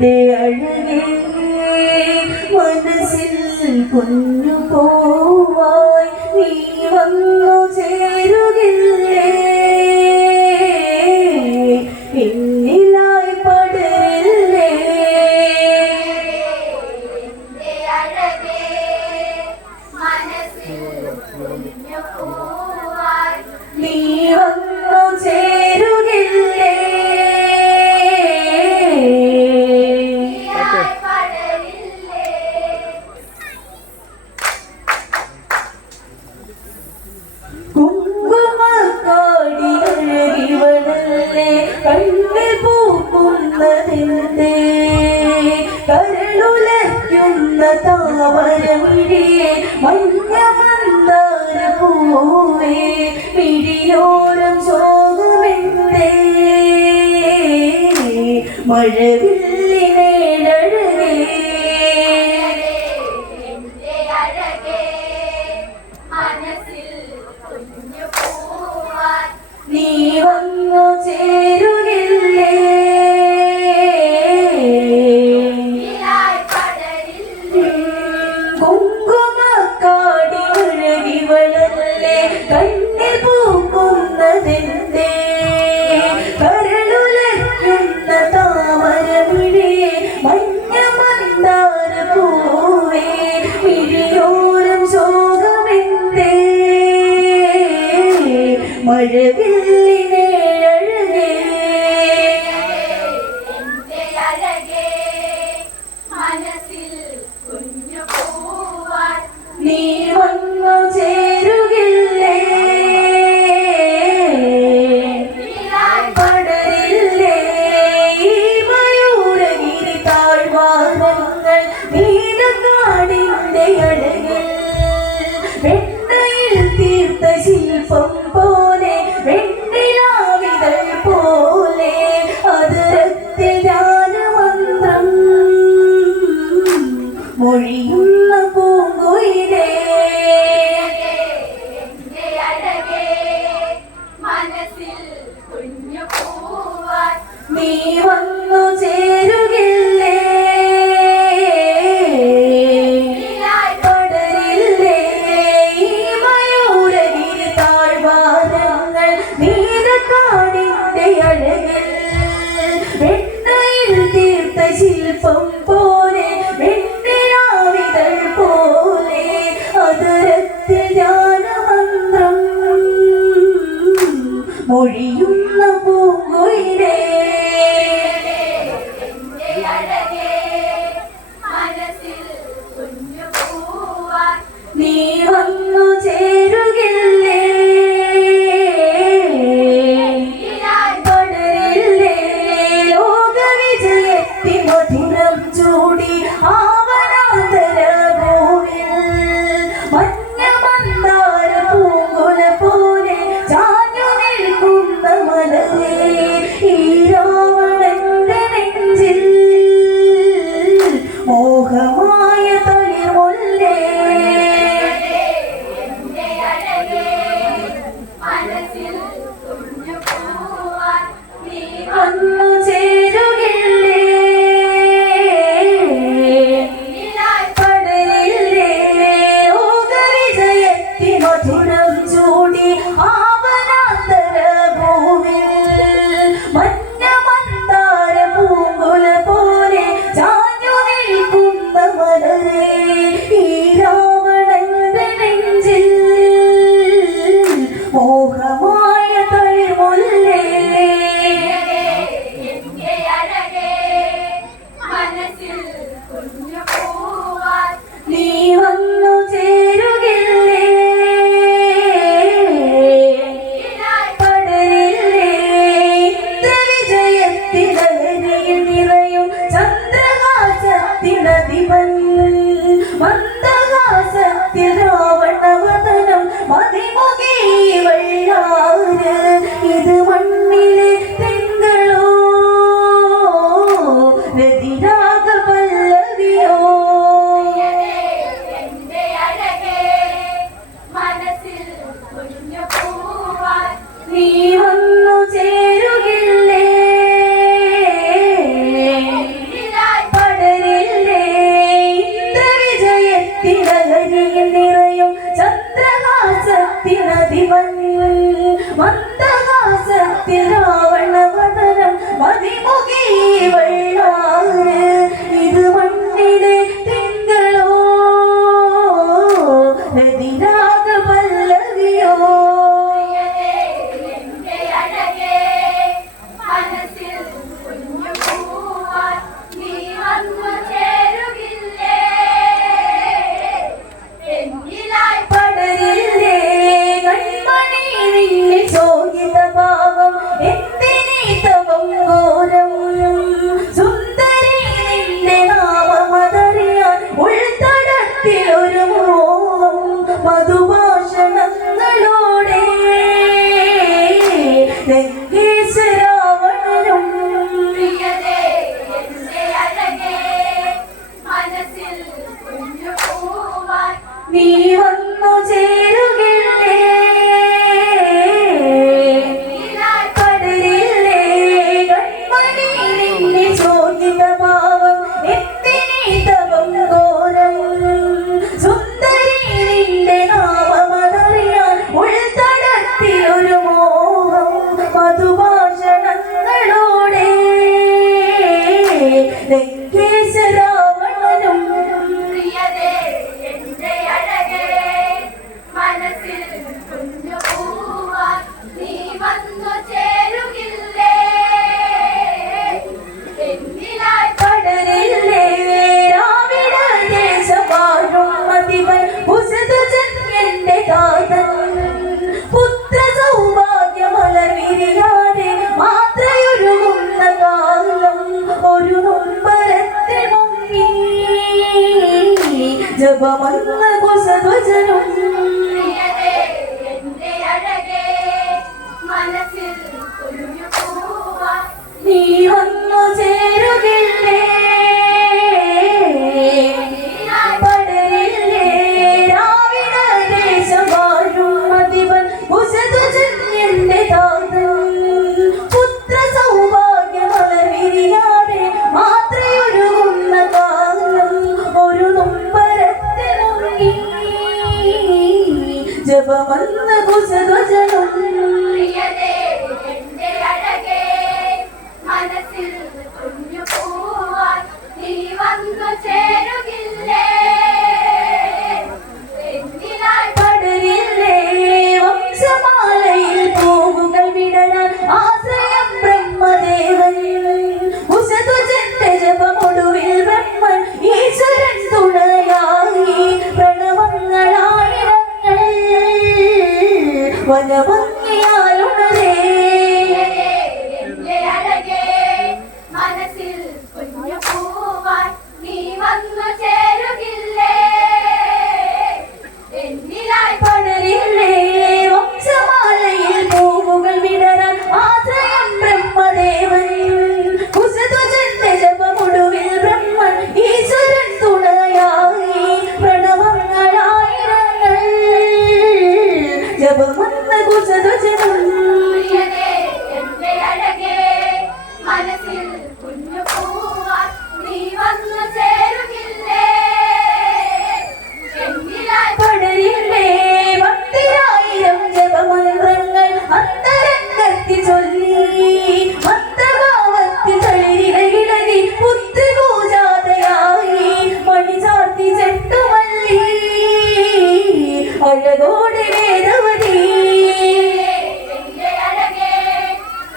എന്റെ അഴകേ മനസ്സിൽ കുഞ്ഞു പോവായി നീ വന്നു ചേരുകില്ലേ എന്നിലായി പടരില്ലേ നീ വന്നു ചേരുകില്ലേ കുങ്കുമക്കാടിനഴകിവളല്ലേ കണ്ണിൽ പൂക്കുന്നതെന്തേ കരളുലയ്ക്കുന്ന താമരമിഴിയെ മഞ്ഞ മന്ദാര പൂവേ മിഴിയോരം ശോകമെന്തേ മഴവില്ലിനേഴഴകേ നീ വന്നു ചേരുകില്ലേ കുങ്കുമക്കാടിനഴകിവളല്ലേ കണ്ണിൽ പൂക്കുന്നതെന്തേ കരളുലയ്ക്കുന്ന താമരമിഴിയെ മഞ്ഞ മന്ദാര പൂവേ മിഴിയോരം ശോകമെന്തേ മഴവില്ലിനേഴഴകേ നീ വന്നു ചേരുകില്ലേ പടരില്ലേ ഈ മയൂരഗിരി താഴ്വാരങ്ങൾ നീലക്കാടിന്റെ അഴകിൽ വെണ്ണയിൽ തീർത്ത ശില്പം പോലെ വെണ്ണിലാവിതൾ പോലെ അതിരത്തിൽ ധ്യാനമന്ത്രം മൊഴിയുന്ന പൂങ്കുയിലേ നീ വന്നു ചേരുകില്ലേ പടരില്ലേ ഈ മയൂരഗിരി താഴ്വാരങ്ങൾ നീലക്കാടിന്റെ അഴകിൽ വെണ്ണയിൽ തീർത്ത ശില്പം പോലെ വെണ്ണിലാവിതൾ പോലെ അതിരത്തിൽ ധ്യാനമന്ത്രം മൊഴിയുന്ന പൂങ്കുയിലേ നീ വന്നു ചേരുകില്ലേ പടരില്ലേ ലോകവിജയത്തിൻ മധുരം ചൂടി ആവനാന്തര ഭൂവിൽ മഞ്ഞ മന്ദാര പൂങ്കുല പോലെ ചാഞ്ഞു നിൽക്കുന്ന മലരേ ഈ രാവണന്റെ നെഞ്ചിൽ മോഹമായ തളിർമുല്ലേ വന്നു ചേരുകില്ലേ പടരില്ലേ ലോകവിജയത്തിൻ മധുരം ചൂടി ആവനാന്തര ഭൂവിൽ മഞ്ഞ മന്ദാര പൂങ്കുല പോലെ ചാഞ്ഞു നിൽക്കുന്ന മലരേ ഈ രാവണന്റെ നെഞ്ചിൽ മോഹമായ തളിർമുല്ലേ നീ വന്നു ചേരുകില്ലേ പടരില്ലേ ഇന്ദ്രവിജയത്തിലഹരിയിൽ നിറയും ചന്ദ്രഹാസത്തിലധിപൻ മന്ദഹാസത്തിൽ രാവണവദനം മതിമുഖീവള്ളാര് ഇത് മണ്ണിലെ തിങ്കളോ രതിരാഗ പല്ലവിയോ നീ വന്നു ചേരുകില്ലേ നീ വന്നു ചേരുകില്ലേ കടലില്ലേ കൺമണി നിന്നെ ചോദിത ഭാവം എത്തിനീ തപം ഘോരം സുന്ദരി നിന്റെ നാമമതറിയാൻ ഉൾത്തടത്തിലൊരു മോഹം മധുഭാഷണങ്ങളോടെ ലങ്കേശരാവണനും പ്രിയതേ എന്റെ അഴകേ മനസ്സിൽ കുഞ്ഞു പൂവാൻ നീ വന്നു ചേരുകില്ലേ എന്നിലായി കടലില്ലേ രാവിട ദേശവാഴും മതിവൻ ഉസതുജൻ എന്റെ താതൻ പുത്ര സൗഭാഗ്യമലർ വിരിയാതെ മാത്രയൊരുങ്ങുന്ന കാലം ഒരു നൊമ്പരത്തിൽ മുങ്ങി ജപമന്ന കുസധ്വജനും പ്രിയതേ എന്റെ അഴകേ മനസ്സിൽ കുഞ്ഞു പൂവാൻ നീ വന്നു ചേരുകില്ലേ പടരില്ലേ രാവിട ദേശവാഴും മതിവൻ ഉസതുജൻ എന്റെ താതൻ പുത്ര സൗഭാഗ്യമലർ വിരിയാതെ മാത്രയൊരുങ്ങുന്ന കാലം ഒരു നൊമ്പരത്തിൽ മുങ്ങി ജപമന്ന കുസധ്വജനും പ്രിയതേ എന്റെ അഴകേ മനസ്സിൽ കുഞ്ഞു പൂവാൻ നീ വന്നു ചേരുകില്ലേ എന്നിലായി പടരില്ലേ വംശമാലയിൽ പൂവുകൾ വിടരാൻ ആശ്രയം ബ്രഹ്മദേവൻ ഉസതുജന്റെ ജപമൊടുവിൽ ബ്രഹ്മൻ ഈശ്വരൻ തുണയായി പ്രണവങ്ങളായിരങ്ങൾ വനഭംഗിയാലുണരേ എന്റെ അഴകേ മനസ്സിൽ കുഞ്ഞു പൂവാൻ നീ വന്നു ചേരുകില്ലേ എന്നിലായി പടരില്ലേ വംശമാലയിൽ പൂവുകൾ വിടരാൻ ആശ്രയം ബ്രഹ്മദേവൻ കുസധ്വജന്റെ ജപമൊടുവിൽ ബ്രഹ്മൻ ഈശ്വരൻ തുണയായി പ്രണവങ്ങളായിരങ്ങൾ ജപമന്ന കുസധ്വജനും പ്രിയതേ എന്റെ അഴകേ മനസ്സിൽ കുഞ്ഞു പൂവാൻ നീ വന്നു ചേരുകില്ലേ എന്നിലായി പടരില്ലേ ഭക്തിരായിരം ജപമന്ത്രങ്ങൾ അന്തരംഗത്തിൽ ചൊല്ലി മന്ത്രഭാവത്തിൽ തളിരിലകിളകി പുത്രിപൂജാതയായി മണിചാർത്തി ചെട്ടുമല്ലി അഴകോടെ വേദവതി എന്റെ അഴകേ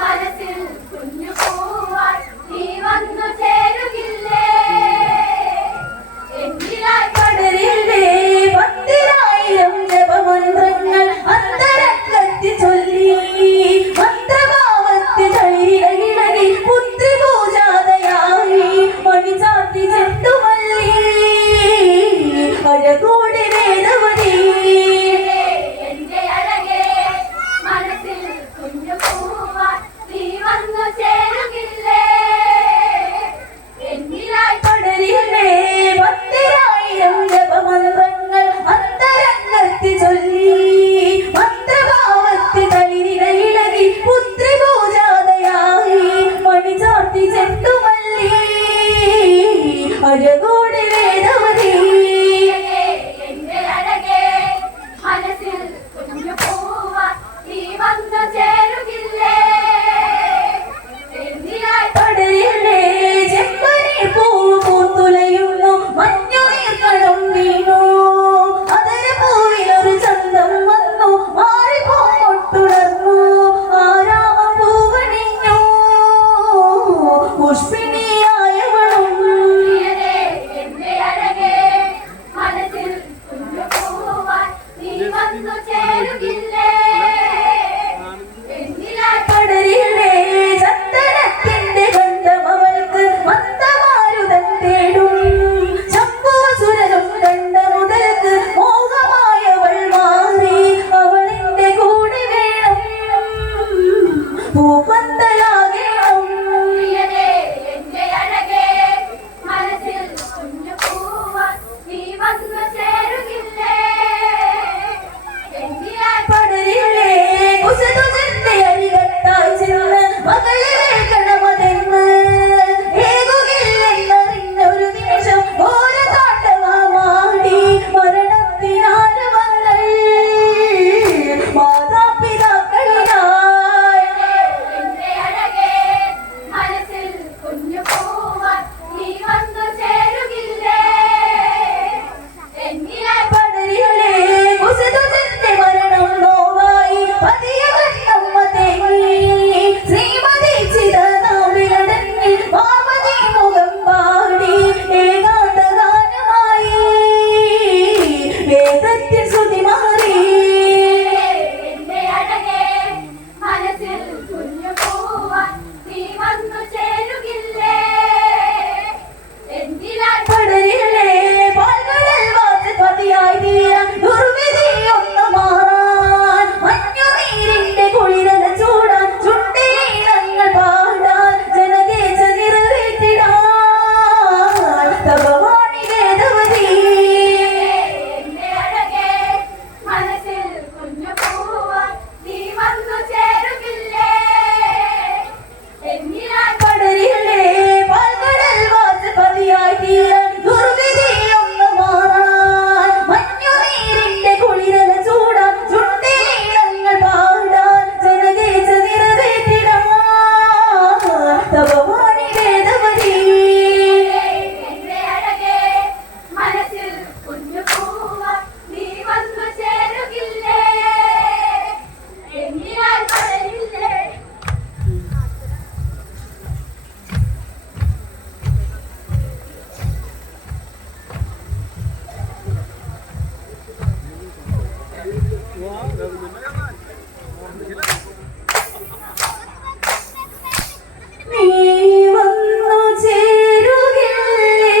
മനസ്സിൽ കുഞ്ഞു പൂവാൻ നീ വന്നു ചേരുകില്ലേ എന്നിലായി പടരില്ലേ ഭക്തിരായിരം ജപമന്ത്രങ്ങൾ അന്തരംഗത്തിൽ ചൊല്ലി മന്ത്രഭാവത്തിൽ തളിരിലകിളകി പുത്രിപൂജാതയായി മണിചാർത്തി ചെട്ടുമല്ലി അഴകോടെ വേദവതി എന്റെ അഴകേ മനസ്സിൽ കുഞ്ഞു പൂവാൻ നീ വന്നു ചേരുകില്ലേ എന്നിലായി പടരില്ലേ ഭക്തിരായിരം ജപമന്ത്രങ്ങൾ അന്തരംഗത്തിൽ ചൊല്ലി മന്ത്രഭാവത്തിൽ തളിരിലകിളകി പുത്രിപൂജാതയായി മണിചാർത്തി ചെട്ടുമല്ലി അഴകോടെ വേദവതി എന്റെ അഴകേ മനസ്സിൽ കുഞ്ഞു പൂവാൻ നീ വന്നു ചേരുകില്ലേ എന്നിലായി പടരില്ലേ ചെമ്പനി പൂവ് പൂത്തുലയുന്നു മഞ്ഞുനീർക്കളം വീണു അതര പൂവിലൊരു ചന്തം വന്നു മാറിപ്പോട്ടുടർന്നു ആരാമ പൂവണിഞ്ഞു പുഷ്പിണിയായവളും പ്രിയതേ നീ വന്നു ചേരുകില്ലേ